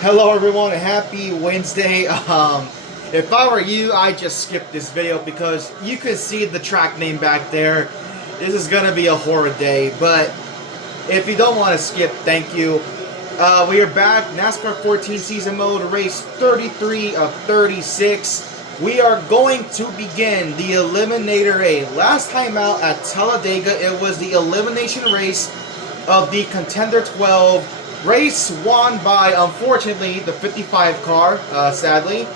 Hello everyone, happy Wednesday. If I were you, I'd just skip this video because you can see the track name back there. This is gonna be a horrid day, but if you don't want to skip, thank you. We are back, NASCAR 14 season mode, race 33 of 36. We are going to begin the Eliminator A. Last time out at Talladega, it was the elimination race of the Contender 12. Race won by, unfortunately, the 55 car, sadly.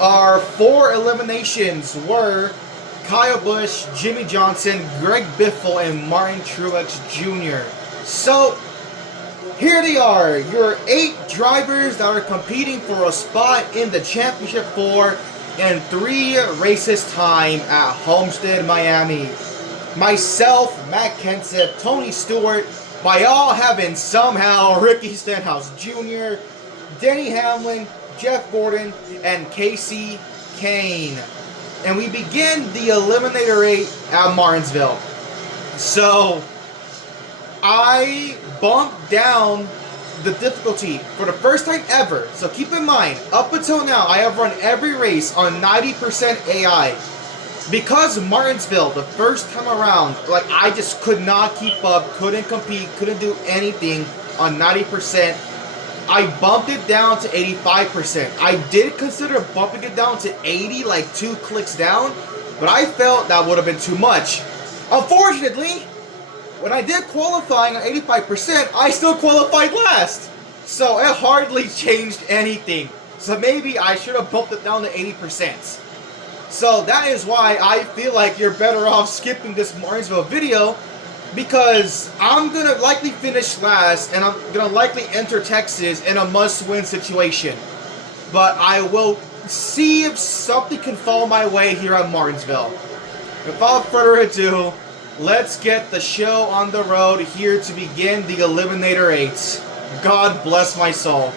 Our four eliminations were Kyle Busch, Jimmie Johnson, Greg Biffle, and Martin Truex Jr. So, here they are, your 8 drivers that are competing for a spot in the Championship 4 in 3 races time at Homestead, Miami. Myself, Matt Kenseth, Tony Stewart, by all having somehow Ricky Stenhouse Jr., Denny Hamlin, Jeff Gordon, and Casey Kane. And we begin the Eliminator 8 at Martinsville. So, I bumped down the difficulty for the first time ever. So keep in mind, up until now, I have run every race on 90% AI. Because Martinsville, the first time around, like, I just could not keep up, couldn't compete, couldn't do anything on 90%. I bumped it down to 85%. I did consider bumping it down to 80, like 2 clicks down, but I felt that would have been too much. Unfortunately, when I did qualifying on 85%, I still qualified last. So it hardly changed anything. So maybe I should have bumped it down to 80%. So that is why I feel like you're better off skipping this Martinsville video, because I'm going to likely finish last and I'm going to likely enter Texas in a must-win situation. But I will see if something can fall my way here at Martinsville. Without further ado, let's get the show on the road here to begin the Eliminator 8. God bless my soul.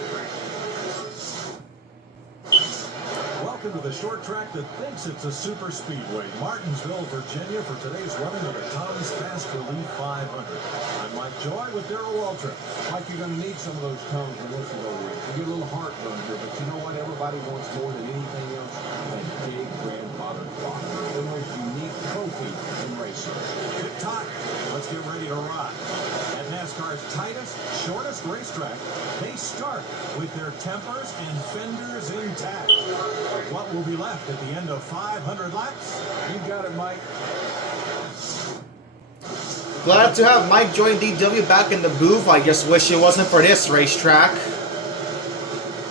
Welcome to the short track that thinks it's a super speedway, Martinsville, Virginia, for today's running of the Tom's Fast Relief 500. I'm Mike Joy with Darrell Waltrip. Mike, you're going to need some of those tones to listen over it. You get a little heartburn here, but you know what? Everybody wants more than anything else that big grandfather clock. The most unique trophy in racing. Good time. Let's get ready to ride. At NASCAR's tightest, shortest racetrack, they start with their tempers and fenders intact. What will be left at the end of 500 laps? You got it, Mike. Glad to have Mike join DW back in the booth. I just wish it wasn't for this racetrack.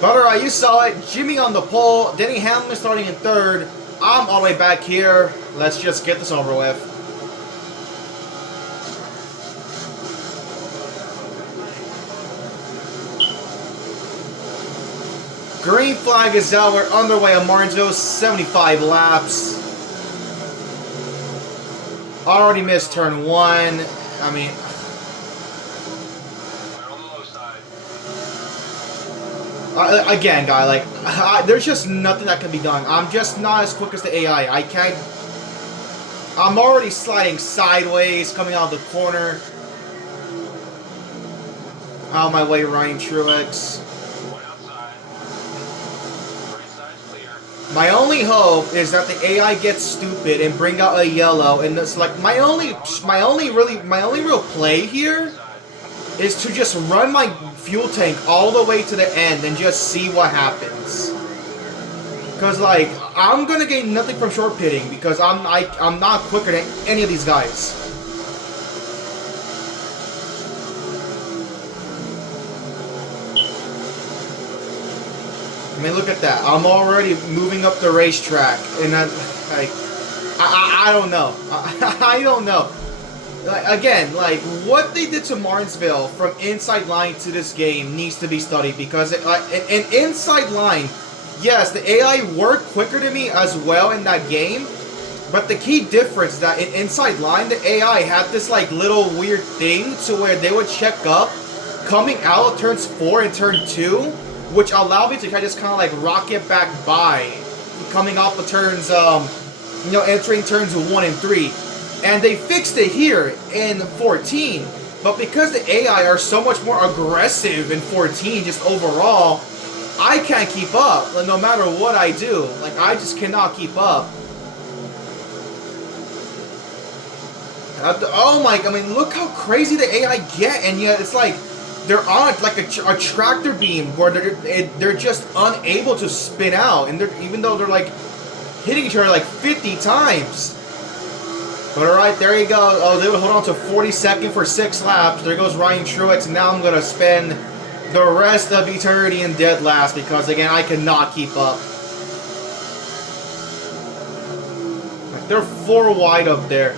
But alright, you saw it. Jimmy on the pole. Denny Hamlin starting in 3rd. I'm all the way back here. Let's just get this over with. Green flag is out. We're underway at Martinsville. 75 laps. Already missed turn 1. I mean, again, guy, like, there's just nothing that can be done. I'm just not as quick as the AI. I can't. I'm already sliding sideways, coming out of the corner. Out of my way, Ryan Truex. My only hope is that the AI gets stupid and bring out a yellow, and it's like my only real play here is to just run my fuel tank all the way to the end and just see what happens. Cause like I'm gonna gain nothing from short pitting because I'm not quicker than any of these guys. I mean, look at that. I'm already moving up the racetrack, and I don't know. I don't know. Like, again, like, what they did to Martinsville from inside line to this game needs to be studied, because an inside line, yes, the AI worked quicker than me as well in that game, but the key difference is that in inside line, the AI had this like little weird thing to where they would check up coming out of turns 4 and turn 2. Which allowed me to just kind of like rocket back by, coming off the turns, entering turns 1 and 3. And they fixed it here in 14. But because the AI are so much more aggressive in 14, just overall, I can't keep up. Like, no matter what I do, like I just cannot keep up. Oh my! I mean, look how crazy the AI get, and yet it's like they're on like a tractor beam where they're just unable to spin out, and even though they're like hitting each other like 50 times. But alright, there you go. Oh, they would hold on to 42nd for 6 laps. There goes Martin Truex, and now I'm gonna spend the rest of eternity in dead last because again I cannot keep up. Like, they're 4 wide up there.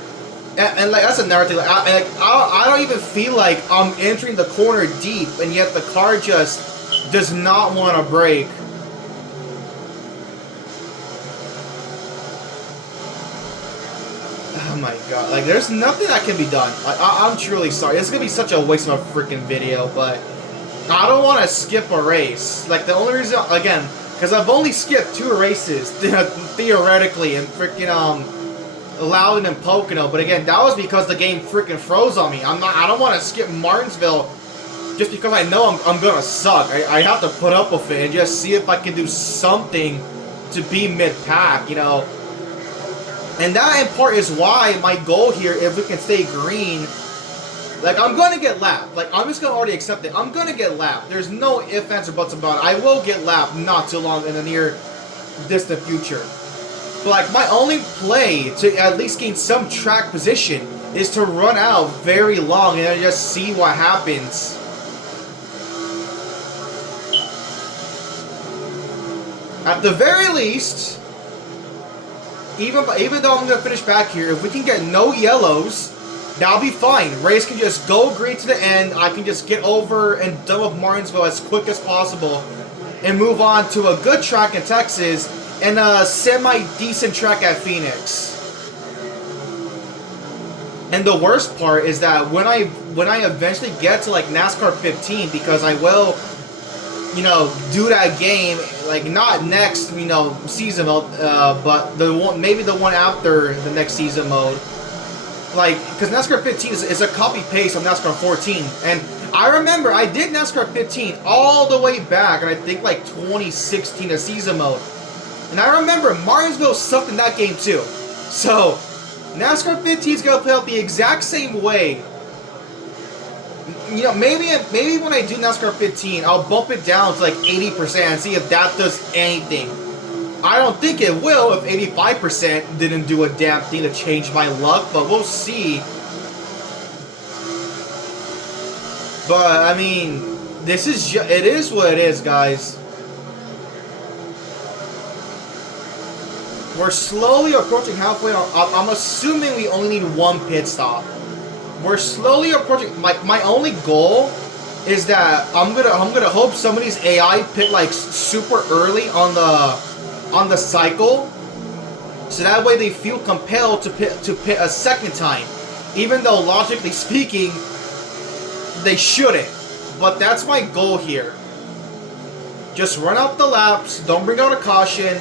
And like that's another thing. Like, I don't even feel like I'm entering the corner deep, and yet the car just does not want to brake. Oh my god! Like there's nothing that can be done. Like, I'm truly sorry. It's gonna be such a waste of a freaking video, but I don't want to skip a race. Like the only reason, again, because I've only skipped 2 races theoretically, and freaking Loudon and Pocono, but again, that was because the game freaking froze on me. I don't want to skip Martinsville just because I know I'm gonna suck. I have to put up with it and just see if I can do something to be mid-pack, you know. And that in part is why my goal here, if we can stay green, like I'm gonna get lapped. Like I'm just gonna already accept it. I'm gonna get lapped. There's no ifs, ands, or buts about it. I will get lapped not too long in the near distant future. But like my only play to at least gain some track position is to run out very long and then just see what happens. At the very least, even though I'm gonna finish back here, if we can get no yellows, that'll be fine. Race can just go green to the end. I can just get over and done with Martinsville as quick as possible and move on to a good track in Texas and a semi-decent track at Phoenix. And the worst part is that when I eventually get to like NASCAR 15, because I will, you know, do that game, like not next, you know, season mode, but the one, maybe the one after the next season mode. Like, because NASCAR 15 is a copy paste of NASCAR 14, and I remember I did NASCAR 15 all the way back, and I think like 2016 a season mode. And I remember Martinsville sucked in that game too. So, NASCAR 15 is going to play out the exact same way. You know, maybe when I do NASCAR 15, I'll bump it down to like 80% and see if that does anything. I don't think it will if 85% didn't do a damn thing to change my luck, but we'll see. But, I mean, it is what it is, guys. We're slowly approaching halfway. I'm assuming we only need 1 pit stop. We're slowly approaching. My only goal is that I'm gonna hope somebody's AI pit like super early on the cycle, so that way they feel compelled to pit a second time, even though logically speaking they shouldn't. But that's my goal here. Just run out the laps. Don't bring out a caution.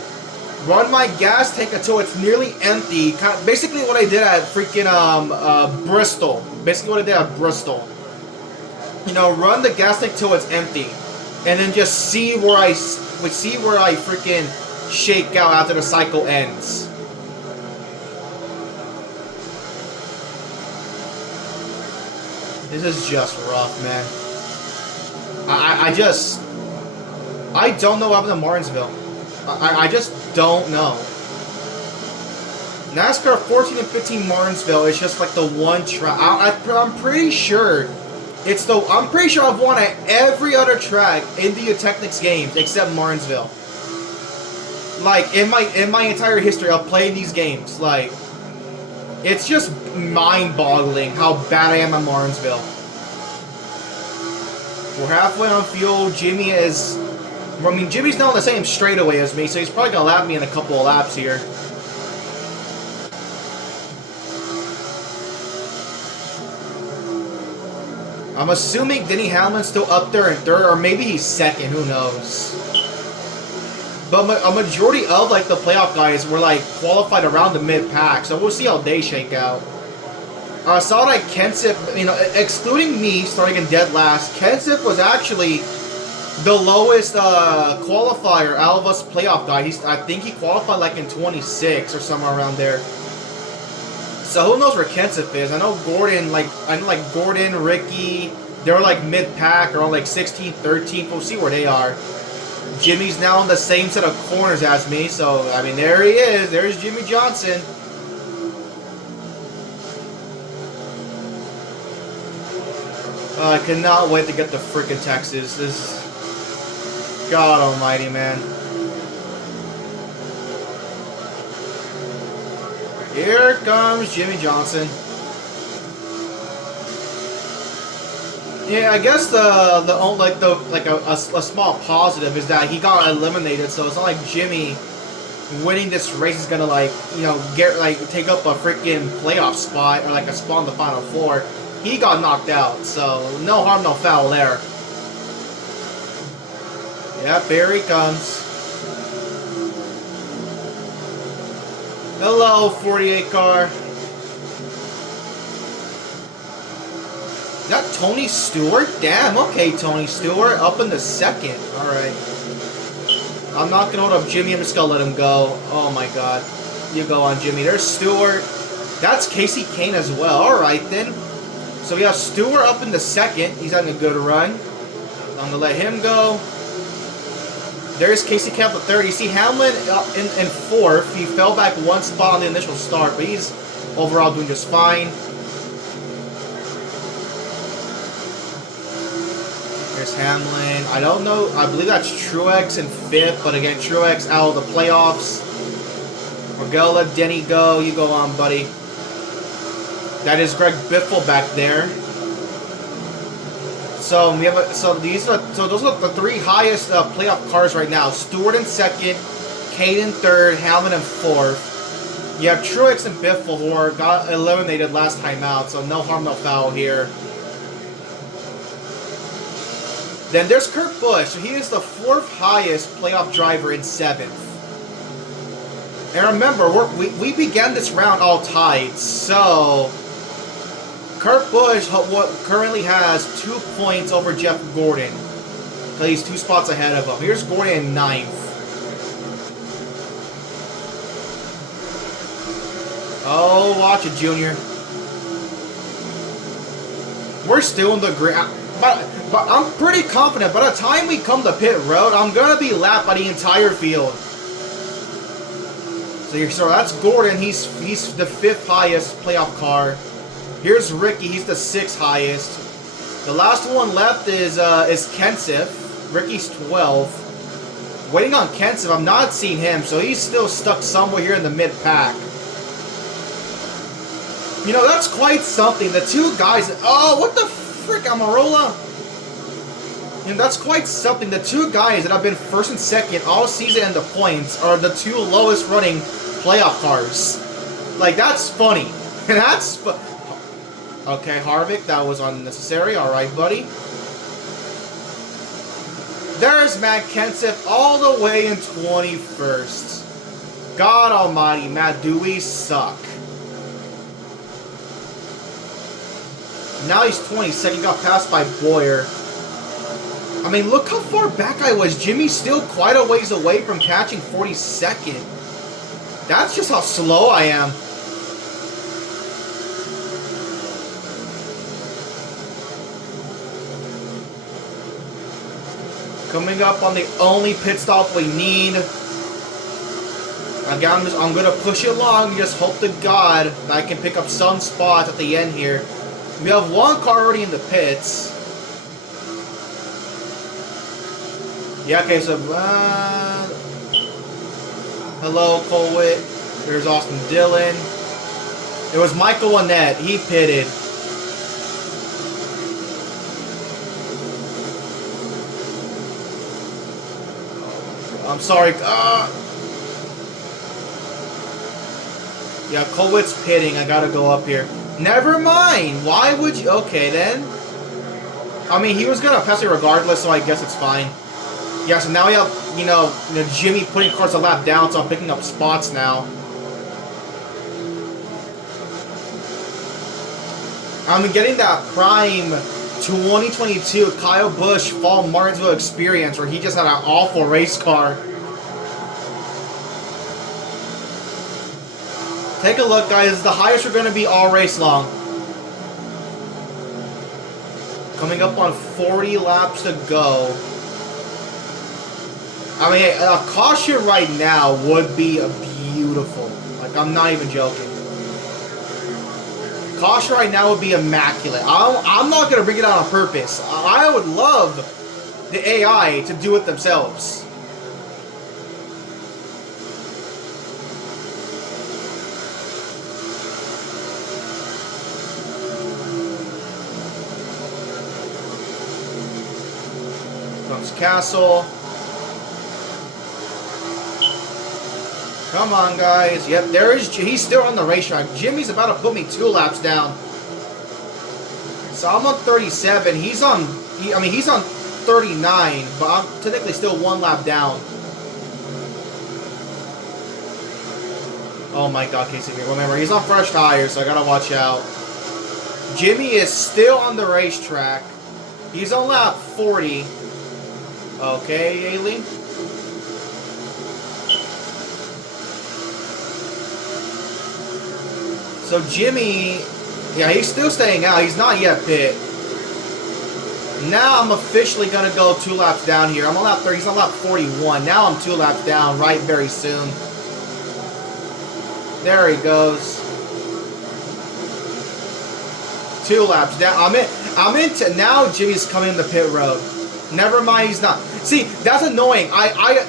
Run my gas tank until it's nearly empty. Basically what I did at freaking Bristol. Basically what I did at Bristol. You know, run the gas tank till it's empty, and then just see where I freaking shake out after the cycle ends. This is just rough, man. I don't know what happened to Martinsville. I just don't know. NASCAR 14 and 15 Martinsville is just like the one track. I'm pretty sure I'm pretty sure I've won at every other track in the Technics games except Martinsville. Like in my entire history of playing these games, like it's just mind-boggling how bad I am at Martinsville. We're halfway on fuel. Jimmie's not on the same straightaway as me, so he's probably gonna lap me in a couple of laps here. I'm assuming Denny Hamlin's still up there in 3rd, or maybe he's 2nd, who knows. But a majority of like the playoff guys were like qualified around the mid-pack, so we'll see how they shake out. I saw that Kenseth, you know, excluding me starting in dead last, Kenseth was actually the lowest qualifier out of us playoff guy. I think he qualified like in 26 or somewhere around there. So who knows where Kenseth is? I know Gordon, Ricky, they're like mid-pack or like 16th, 13th. We'll see where they are. Jimmy's now on the same set of corners as me, so I mean there he is. There's Jimmie Johnson. I cannot wait to get to frickin' Texas. This, God Almighty, man. Here comes Jimmie Johnson. Yeah, I guess a small positive is that he got eliminated, so it's not like Jimmie winning this race is gonna take up a freaking playoff spot or like a spot in the final four. He got knocked out, so no harm, no foul there. Yep, here he comes. Hello, 48 car. Is that Tony Stewart? Damn, okay, Tony Stewart. Up in the second. Alright. I'm not going to hold up Jimmie. I'm just going to let him go. Oh, my God. You go on, Jimmie. There's Stewart. That's Casey Kane as well. Alright, then. So we have Stewart up in the second. He's having a good run. I'm going to let him go. There's Casey Kane up the third. You see Hamlin in fourth. He fell back one spot on the initial start, but he's overall doing just fine. There's Hamlin. I don't know. I believe that's Truex in fifth, but again, Truex out of the playoffs. We're going to let Denny go. You go on, buddy. That is Greg Biffle back there. So we have those are the three highest playoff cars right now. Stewart in second, Kane in third, Hamlin in fourth. You have Truex and Biffle who got eliminated last time out, so no harm, no foul here. Then there's Kurt Busch. He is the fourth highest playoff driver in seventh. And remember, we began this round all tied, so Kurt Busch currently has 2 points over Jeff Gordon. So he's 2 spots ahead of him. Here's Gordon in ninth. Oh, watch it, Junior. We're still in the ground. But I'm pretty confident by the time we come to pit road, I'm going to be lapped by the entire field. So that's Gordon. He's the 5th highest playoff car. Here's Ricky. He's the 6th highest. The last one left is Kenseth. Ricky's 12th. Waiting on Kenseth. I'm not seeing him, so he's still stuck somewhere here in the mid-pack. You know, that's quite something. The two guys... Oh, what the frick, Amarola? You know, that's quite something. The two guys that have been first and second all season in the points are the 2 lowest running playoff cars. Like, that's funny. And that's... Okay, Harvick, that was unnecessary. Alright, buddy. There's Matt Kenseth all the way in 21st. God almighty, Matt, do we suck. Now he's 22nd. He got passed by Boyer. I mean, look how far back I was. Jimmy's still quite a ways away from catching 42nd. That's just how slow I am. Coming up on the only pit stop we need. Again, I'm going to push it along and just hope to God that I can pick up some spots at the end here. We have one car already in the pits. Yeah, okay, so... hello, Colwitt. There's Austin Dillon. It was Michael Annett. He pitted. I'm sorry. Yeah, Colwitt's pitting. I gotta go up here. Never mind. Why would you... Okay, then. I mean, he was gonna pass me regardless, so I guess it's fine. Yeah, so now we have, you know Jimmie putting cars a lap down, so I'm picking up spots now. I'm getting that prime 2022 Kyle Busch Fall Martinsville experience where he just had an awful race car. Take a look, guys. The highest we're going to be all race long. Coming up on 40 laps to go. I mean, a caution right now would be beautiful. Like, I'm not even joking. Caution right now would be immaculate. I'm not going to bring it out on purpose. I would love the AI to do it themselves. Comes Castle. Come on, guys. Yep, there is. He's still on the racetrack. Jimmie's about to put me 2 laps down. So I'm on 37. He's on. He's on 39, but I'm technically still 1 lap down. Oh my God, Casey! Remember, he's on fresh tires, so I gotta watch out. Jimmie is still on the racetrack. He's on lap 40. Okay, Aileen. So Jimmie, yeah, he's still staying out. He's not yet pit. Now I'm officially going to go 2 laps down here. I'm on lap 30. He's on lap 41. Now I'm 2 laps down right very soon. There he goes. 2 laps down. I'm into now. Jimmie's coming in the pit road. Never mind, he's not. See, that's annoying.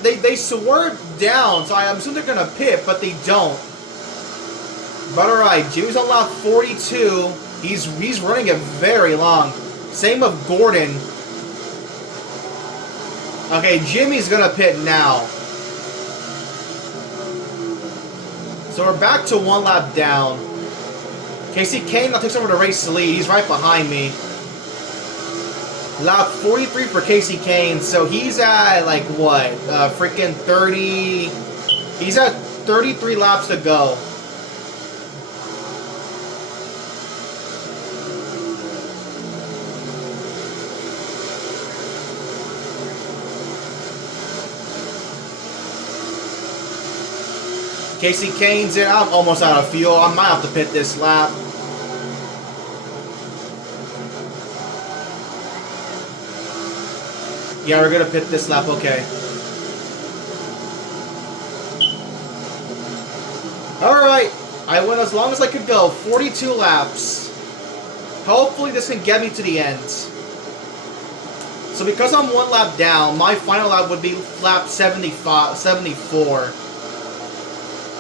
They swerved down, so I assume they're gonna pit, but they don't. But alright, Jimmie's on lap 42. He's running it very long. Same with Gordon. Okay, Jimmie's gonna pit now. So we're back to 1 lap down. Casey Kane now takes over the race lead. He's right behind me. Lap 43 for Casey Kane, so he's at, like, what? Freaking 30... He's at 33 laps to go. Casey Kane's in. I'm almost out of fuel. I might have to pit this lap. Yeah, we're gonna pit this lap, okay. Alright, I went as long as I could go. 42 laps. Hopefully this can get me to the end. So because I'm 1 lap down, my final lap would be lap 74.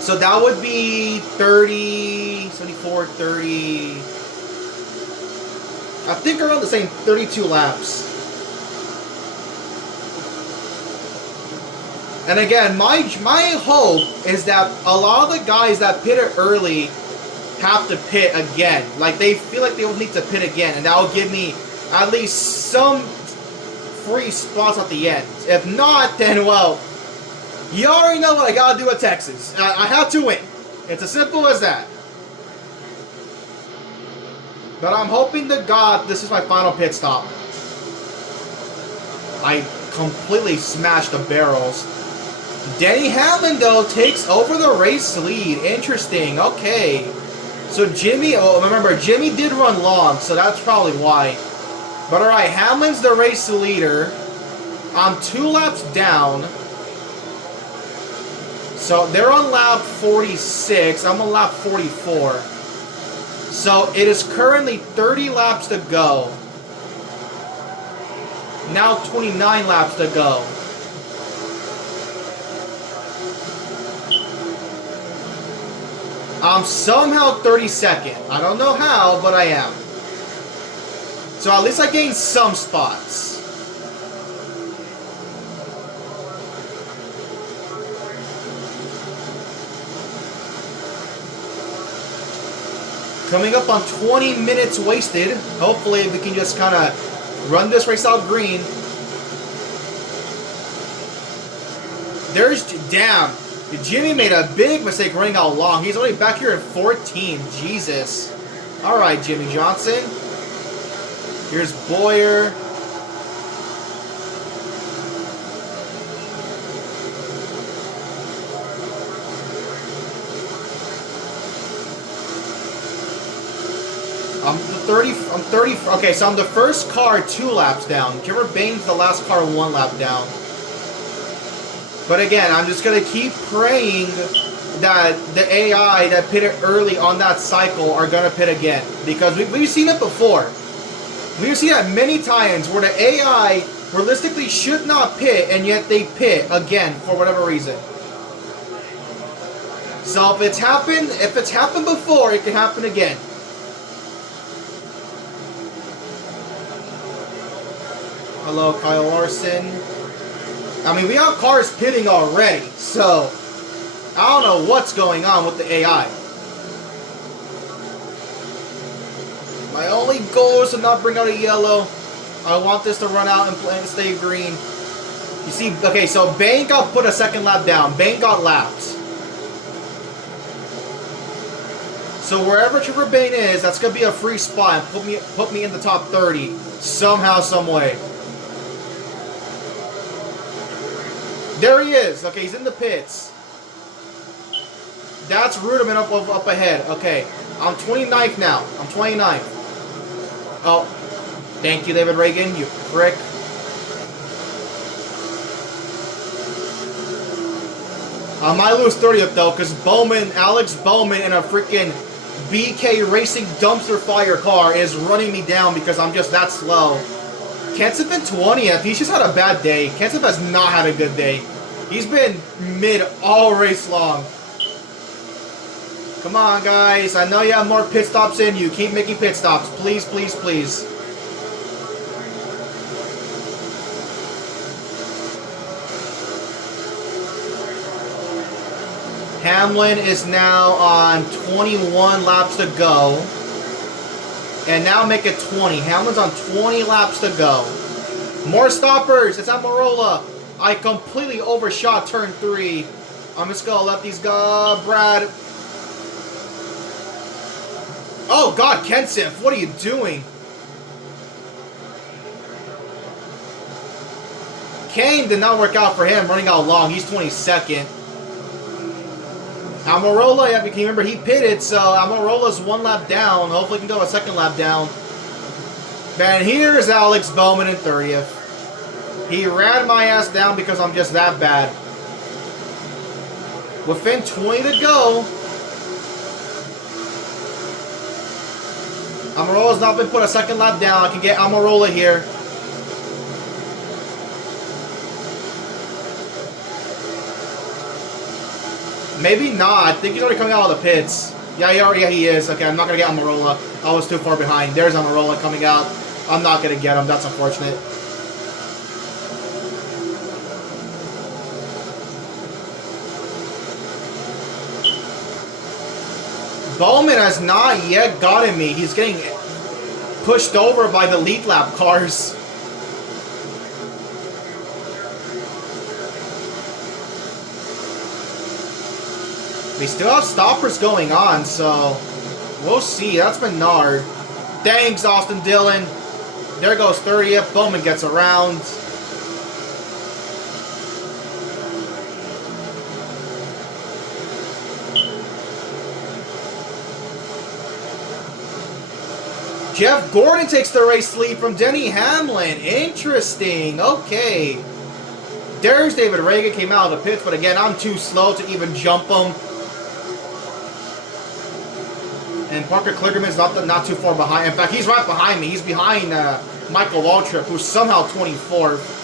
So that would be 30, 74, 30... I think around the same 32 laps. And again, my hope is that a lot of the guys that pitted early have to pit again. Like, they feel like they will need to pit again, and that will give me at least some free spots at the end. If not, then, well, you already know what I gotta do at Texas. I have to win. It's as simple as that. But I'm hoping to God this is my final pit stop. I completely smashed the barrels. Denny Hamlin, though, takes over the race lead. Interesting. Okay. So Jimmie, oh, remember, Jimmie did run long, so that's probably why. But alright, Hamlin's the race leader. I'm 2 laps down. So they're on lap 46. I'm on lap 44. So it is currently 30 laps to go. Now 29 laps to go. I'm somehow 32nd. I don't know how, but I am. So at least I gained some spots. Coming up on 20 minutes wasted. Hopefully we can just kind of run this race out green. There's... Damn. Jimmie made a big mistake running out long. He's only back here at 14. Jesus. All right, Jimmie Johnson. Here's Boyer. I'm 30, okay, so I'm the first car 2 laps down. Trevor Bayne's the last car 1 lap down. But again, I'm just going to keep praying that the AI that pitted early on that cycle are going to pit again. Because we've seen it before. We've seen that many times where the AI realistically should not pit, and yet they pit again for whatever reason. So if it's happened before, it can happen again. Hello, Kyle Larson. I mean, we have cars pitting already, so I don't know what's going on with the AI. My only goal is to not bring out a yellow. I want this to run out and stay green. You see, okay, so Bayne got put a second lap down. Bayne got lapped. So wherever Trevor Bayne is, that's gonna be a free spot. Put me in the top 30 somehow, some way. There he is. Okay, he's in the pits. That's Ruderman up ahead. Okay, I'm 29th now. I'm 29th. Oh, thank you, David Reagan, you prick. I might lose 30th though, because Alex Bowman in a freaking BK Racing dumpster fire car is running me down because I'm just that slow. Kenseth in 20th. He's just had a bad day. Kenseth has not had a good day. He's been mid all race long. Come on, guys. I know you have more pit stops in you. Keep making pit stops. Please, please, please. Hamlin is now on 21 laps to go. And now make it 20. Hamlin's on 20 laps to go. More stoppers. It's Almirola. I completely overshot turn 3. I'm just going to let these go. Brad. Oh, God, Kenseth. What are you doing? Kane did not work out for him running out long. He's 22nd. Almirola, yeah, can you remember he pitted, so Almirola's 1 lap down. Hopefully he can go a 2nd lap down. And here's Alex Bowman in 30th. He ran my ass down because I'm just that bad. Within 20 to go. Almirola's not been put a 2nd lap down. I can get Almirola here. Maybe not. I think he's already coming out of the pits. Yeah, he is. Okay, I'm not going to get Almirola. I was too far behind. There's Almirola coming out. I'm not going to get him. That's unfortunate. Bowman has not yet gotten me. He's getting pushed over by the lead lap cars. We still have stoppers going on, so we'll see. That's Menard. Thanks, Austin Dillon. There goes 30th. Bowman gets around. Jeff Gordon takes the race lead from Denny Hamlin. Interesting. Okay. There's David Reagan, came out of the pits, but again, I'm too slow to even jump him. And Parker Kligerman's not too far behind. In fact, he's right behind me. He's behind Michael Waltrip, who's somehow 24th.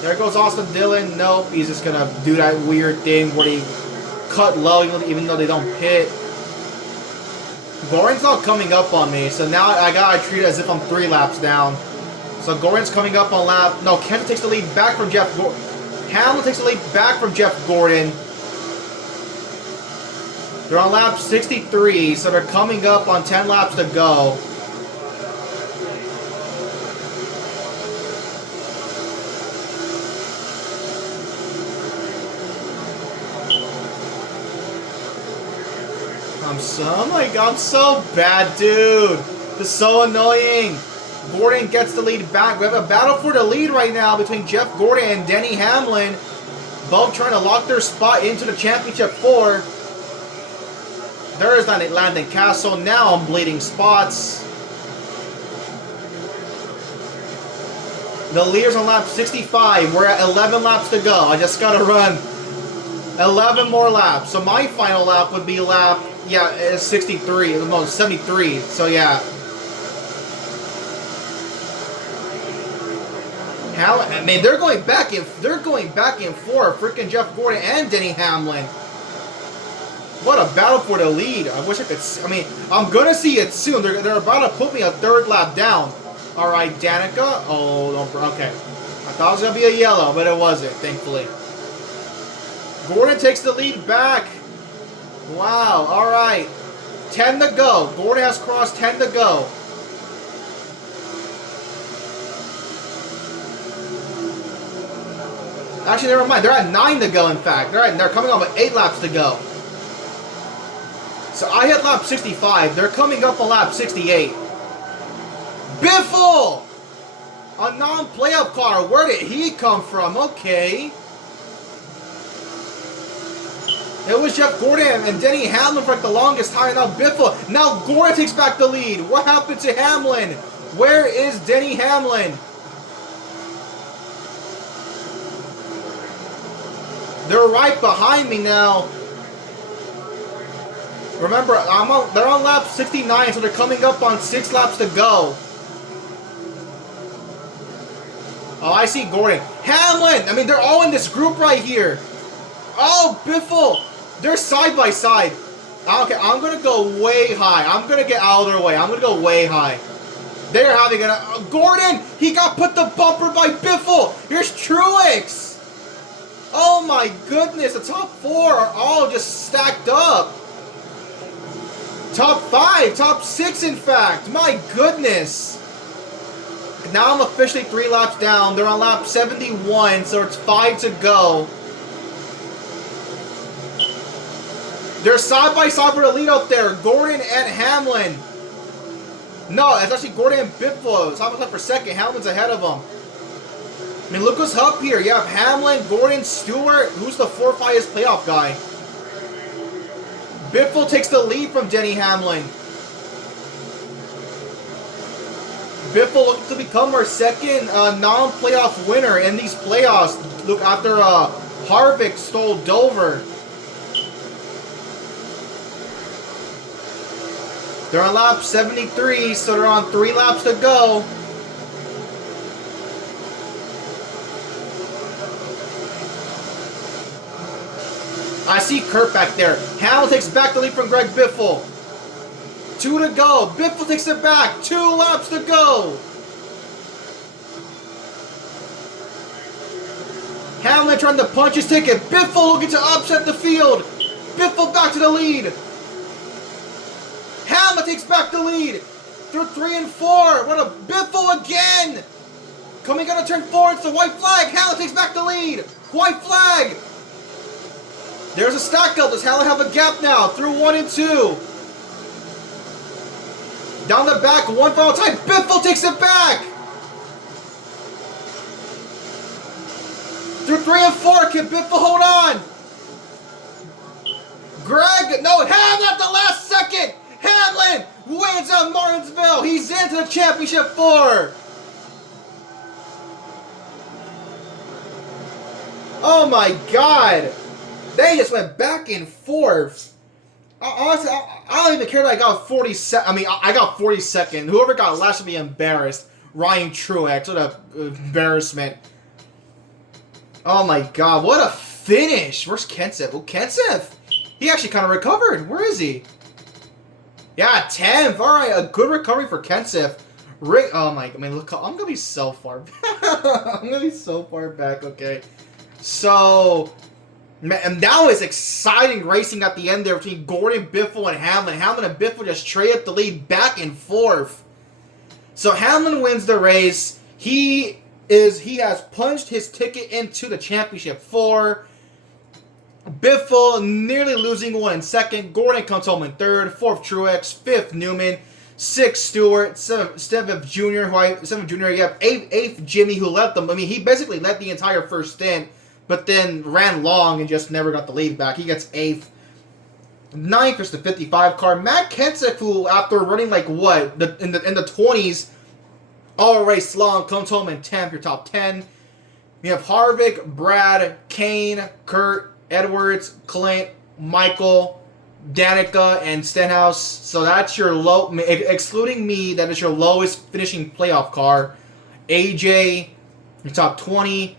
There goes Austin Dillon. Nope, he's just going to do that weird thing where he cut low even though they don't pit. Gorin's not coming up on me, so now I got to treat it as if I'm 3 laps down. So Gorin's coming up on lap... No, Kent takes the lead back from Jeff Gordon. Hamlin takes the lead back from Jeff Gordon. They're on lap 63, so they're coming up on 10 laps to go. I'm Oh my god, I'm so bad, dude. This is so annoying. Gordon gets the lead back. We have a battle for the lead right now between Jeff Gordon and Denny Hamlin. Both trying to lock their spot into the championship 4. There is that Landon Castle. Now I'm bleeding spots. The leader's on lap 65. We're at 11 laps to go. I just gotta run 11 more laps. So my final lap would be lap, 63. No, 73. So yeah. I mean, they're going back and forth. Freaking Jeff Gordon and Denny Hamlin. What a battle for the lead. I wish I could see. I mean, I'm going to see it soon. They're about to put me a 3rd lap down. All right, Danica. Oh, okay. I thought it was going to be a yellow, but it wasn't, thankfully. Gordon takes the lead back. Wow. All right. 10 to go. Gordon has crossed 10 to go. Actually, never mind. They're at 9 to go, in fact. They're coming on with 8 laps to go. So I hit lap 65. They're coming up on lap 68. Biffle! A non-playoff car. Where did he come from? Okay. It was Jeff Gordon and Denny Hamlin for like the longest time. Now Biffle. Now Gordon takes back the lead. What happened to Hamlin? Where is Denny Hamlin? They're right behind me now. Remember, they're on lap 69, so they're coming up on 6 laps to go. Oh, I see Gordon. Hamlin! I mean, they're all in this group right here. Oh, Biffle! They're side by side. Okay, I'm going to go way high. I'm going to get out of their way. I'm going to go way high. They're having a... Gordon! He got put the bumper by Biffle! Here's Truex! Oh my goodness, the top 4 are all just stacked up. Top 5, top 6 in fact. My goodness. Now I'm officially 3 laps down. They're on lap 71, so it's 5 to go. They're side by side for the lead up there. Gordon and Hamlin. No, it's actually Gordon and Biffle. Side by side for second. Hamlin's ahead of them. I mean, look who's up here. You have Hamlin, Gordon, Stewart. Who's the 4th highest playoff guy? Biffle takes the lead from Denny Hamlin. Biffle looking to become our second non-playoff winner in these playoffs. Look, after Harvick stole Dover. They're on lap 73, so they're on 3 laps to go. I see Kurt back there. Hamlin takes back the lead from Greg Biffle. 2 to go. Biffle takes it back. 2 laps to go. Hamlin trying to punch his ticket. Biffle looking to upset the field. Biffle back to the lead. Hamlin takes back the lead. Through 3 and 4. What a Biffle again. Coming out of turn 4. It's the white flag. Hamlin takes back the lead. White flag. There's a stack up. Does Hamlin have a gap now? Through 1 and 2. Down the back, 1 final time. Biffle takes it back. Through 3 and 4. Can Biffle hold on? Greg, no, Hamlin at the last second. Hamlin wins at Martinsville. He's into the championship 4. Oh my God. They just went back and forth. Honestly, I don't even care that I got 40 I mean, I got 42nd. Whoever got last should be embarrassed. Ryan Truex. What a embarrassment. Oh my God. What a finish. Where's Kenseth? Well, Kenseth. He actually kind of recovered. Where is he? Yeah, 10th. All right. A good recovery for Kenseth. Rick. Oh my. I mean, look. I'm going to be so far back. I'm going to be so far back. Okay. So... And that was exciting racing at the end there between Gordon, Biffle, and Hamlin. Hamlin and Biffle just traded the lead back and forth. So Hamlin wins the race. He has punched his ticket into the championship 4. Biffle nearly losing one in second. Gordon comes home in third. Fourth, Truex. Fifth, Newman. Sixth, Stewart. Seventh, Junior. You have eighth, Jimmie, who led them. I mean, he basically led the entire first stint, but then ran long and just never got the lead back. He gets eighth. Ninth is the 55 car. Matt Kenseth, who after running like what in the 20s all race long, comes home in 10th. Your top 10. You have Harvick, Brad, Kane, Kurt, Edwards, Clint, Michael, Danica, and Stenhouse. So that's your low, excluding me, that is your lowest finishing playoff car. AJ, your top 20.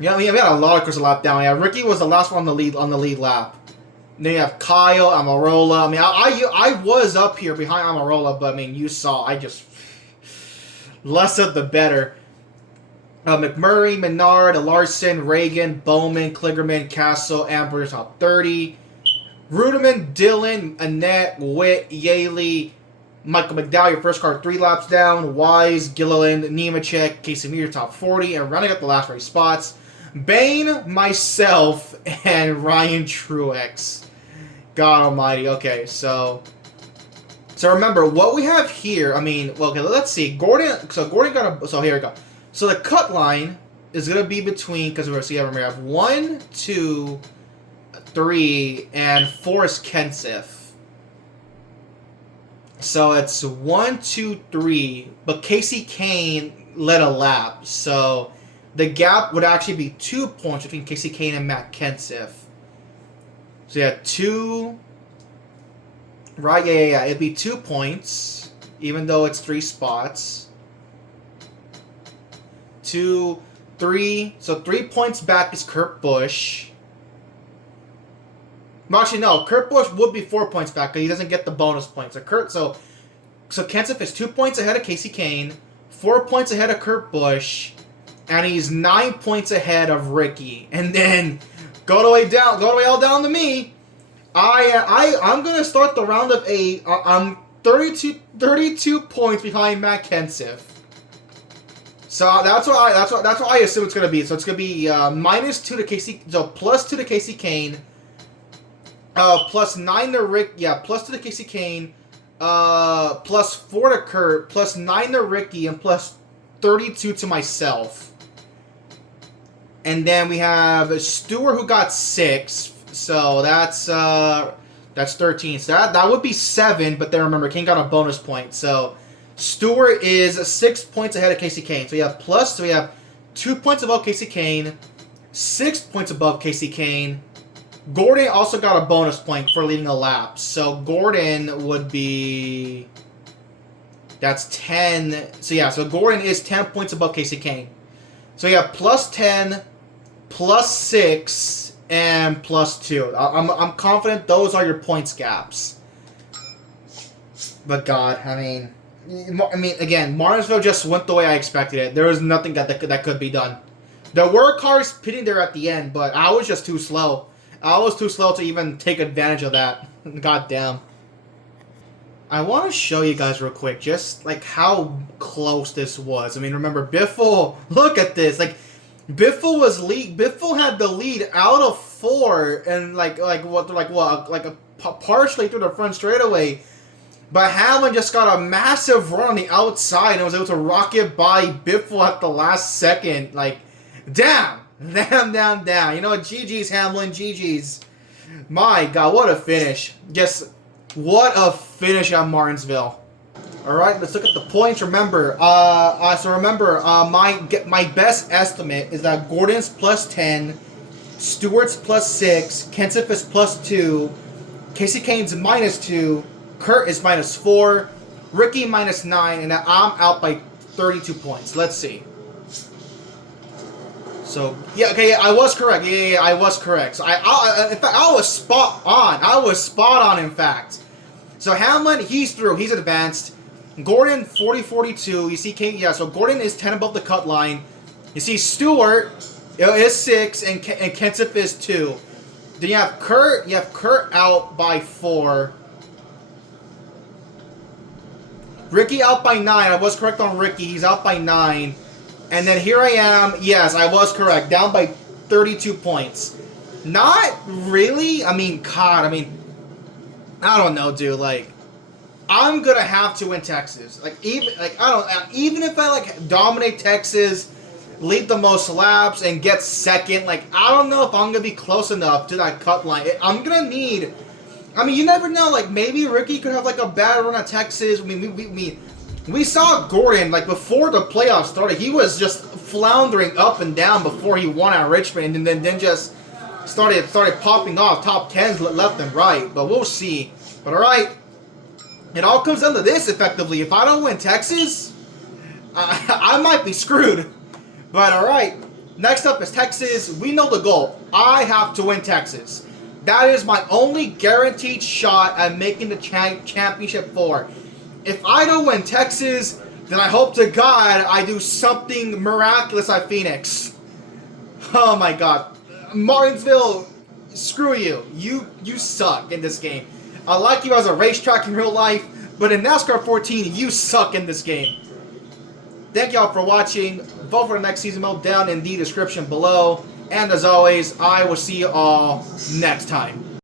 Yeah, we had a lot of cars a lap down. Yeah, Ricky was the last one on the lead lap. Then you have Kyle, Amarola. I mean, I was up here behind Amarola, but I mean, you saw, I just less of the better. McMurray, Menard, Larson, Reagan, Bowman, Kligerman, Castle, Amber, top 30. Ruderman, Dillon, Annette, Witt, Yaley, Michael McDowell, your first car 3 laps down. Wise, Gilliland, Nemechek, Casey Meter, top 40. And running up the last race spots, Bane, myself, and Ryan Truex. God almighty. Okay, so remember, what we have here, I mean, well, okay, let's see. Gordon got a, so here we go. So the cut line is going to be between, because we're going to see, remember, we have 1, 2, 3, and 4 is Kenseth. So it's 1, 2, 3, but Casey Kane led a lap. So the gap would actually be 2 points between Casey Kane and Matt Kenseth. So yeah, 2, right, yeah, it'd be 2 points, even though it's 3 spots. 2, 3. So 3 points back is Kurt Busch. Well, actually, no. Kurt Busch would be 4 points back because he doesn't get the bonus points. So Kenseth is 2 points ahead of Casey Kane, 4 points ahead of Kurt Busch, and he's 9 points ahead of Ricky. And then go the way all down to me. I'm gonna start the round of 8. I'm 32 points behind Matt Kenseth. So that's what I assume it's gonna be. So it's gonna be -2 to Casey, so +2 to Casey Kane, +9 to Rick, yeah, +2 to Casey Kane, +4 to Kurt, +9 to Ricky, and +32 to myself. And then we have Stewart, who got 6, so that's 13. So that would be 7, but then remember, Kane got a bonus point, so Stewart is 6 points ahead of Casey Kane. So we have 2 points above Casey Kane, 6 points above Casey Kane. Gordon also got a bonus point for leading a lap. So Gordon would be, that's 10. So yeah, so Gordon is 10 points above Casey Kane. So you have +10, +6, and +2. I'm confident those are your points gaps. But God, I mean, again, Martinsville just went the way I expected it. There was nothing that could be done. There were cars pitting there at the end, but I was just too slow. I was too slow to even take advantage of that. God damn. I want to show you guys real quick just like how close this was. I mean, remember Biffle? Look at this. Like Biffle had the lead out of 4 and partially through the front straightaway. But Hamlin just got a massive run on the outside and was able to rocket by Biffle at the last second. Like, damn. You know, GG's, Hamlin, GG's. My God, what a finish. Just, what a finish at Martinsville. Alright, let's look at the points. Remember, my best estimate is that Gordon's +10, Stewart's +6, Kenseth is +2, Casey Kane's -2, Kurt is -4, Ricky -9, and I'm out by 32 points. Let's see. So, yeah, okay, yeah, I was correct. Yeah, I was correct. So, in fact, I was spot on, in fact. So, Hamlin, he's through. He's advanced. Gordon, 40-42. You see, so Gordon is 10 above the cut line. You see, Stewart is 6, and Kenseth is 2. Then you have Kurt. You have Kurt out by 4. Ricky out by 9. I was correct on Ricky. He's out by 9. And then here I am. Yes, I was correct. Down by 32 points. Not really. I mean, God, I mean, I don't know, dude. Like, I'm gonna have to win Texas. Like, even even if I like dominate Texas, lead the most laps, and get second, like, I don't know if I'm gonna be close enough to that cut line. I'm gonna need. I mean, you never know. Like, maybe Ricky could have like a bad run at Texas. I mean, we saw Gordon like before the playoffs started. He was just floundering up and down before he won at Richmond, and then just started popping off top 10s left and right. But we'll see. But all right, it all comes down to this. Effectively, if I don't win Texas, I might be screwed. But all right, next up is Texas. We know the goal. I have to win Texas. That is my only guaranteed shot at making the championship 4. If I don't win Texas, then I hope to God I do something miraculous at Phoenix. Oh my God. Martinsville, screw you. You suck in this game. I like you as a racetrack in real life, but in NASCAR 14, you suck in this game. Thank y'all for watching. Vote for the next season mode down in the description below. And as always, I will see you all next time.